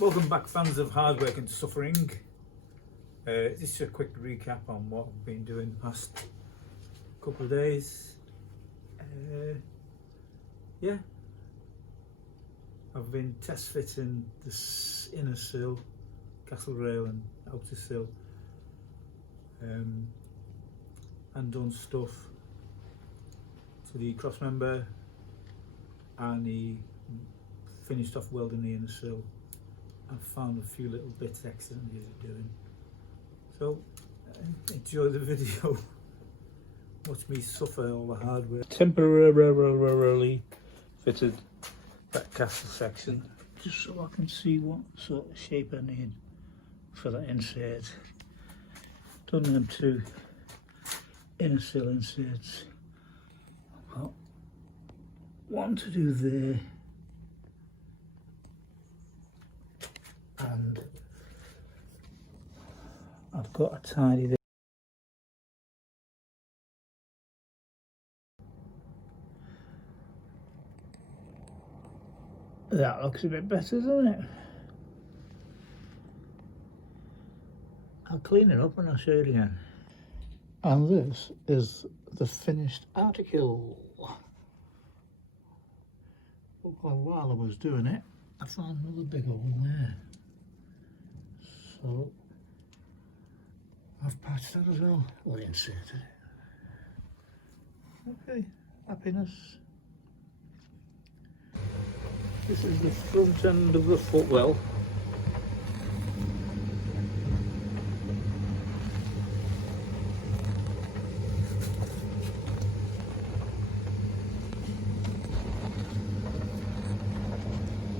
Welcome back, fans of hard work and suffering. This is a quick recap on what I've been doing the past couple of days. Yeah, I've been test fitting the inner sill, castle rail and outer sill, and done stuff to the cross member, and he finished off welding the inner sill. I found a few little bits extra that needed doing. So enjoy the video. Watch me suffer all the hard work. Temporarily fitted that castle section just so I can see what sort of shape I need for that insert. Done them two inner sill inserts. I've got one to do there, and I've got a tidy there. That looks a bit better, doesn't it? I'll clean it up and I'll show you again. And this is the finished article. Well, while I was doing it, I found another big hole there. So I've patched that as well, or inserted it. Okay, happiness. This is the front end of the footwell.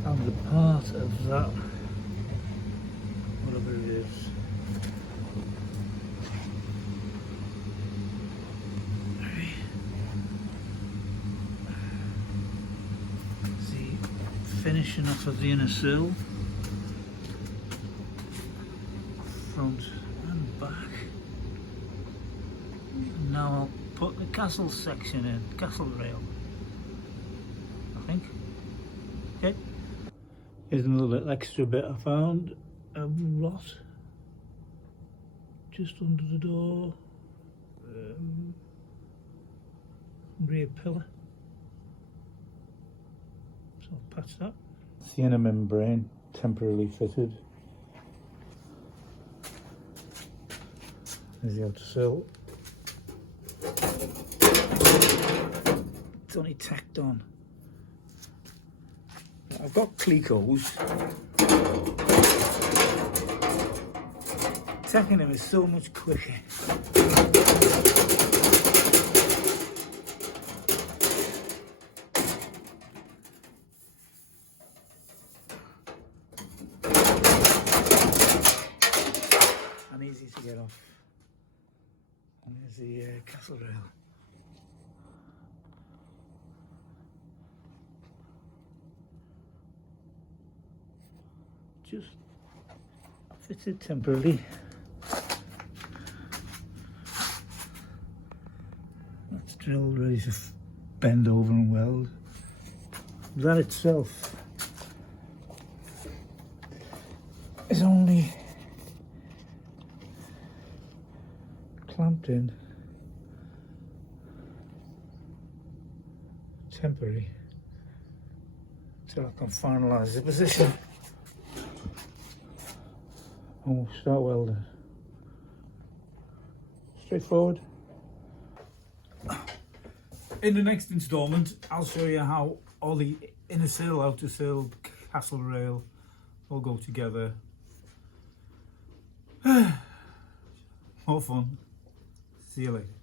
And the part of that, whatever it is, see, finishing off of the inner sill, front and back. And now I'll put the castle section in, castle rail, I think. Okay. Here's another little extra bit I found, a rot just under the door, rear pillar, so I'll patch that. It's the inner membrane, temporarily fitted. There's the outer sill. It's only tacked on. I've got clecos. Tacking them is so much quicker. And easy to get off. And there's the castle rail. Just fitted temporarily. That's drilled, ready to bend over and weld. That itself is only clamped in temporary until I can finalise the position. And we'll start welding. Straightforward. In the next instalment, I'll show you how all the inner sill, outer sill, castle rail all go together. More fun. See you later.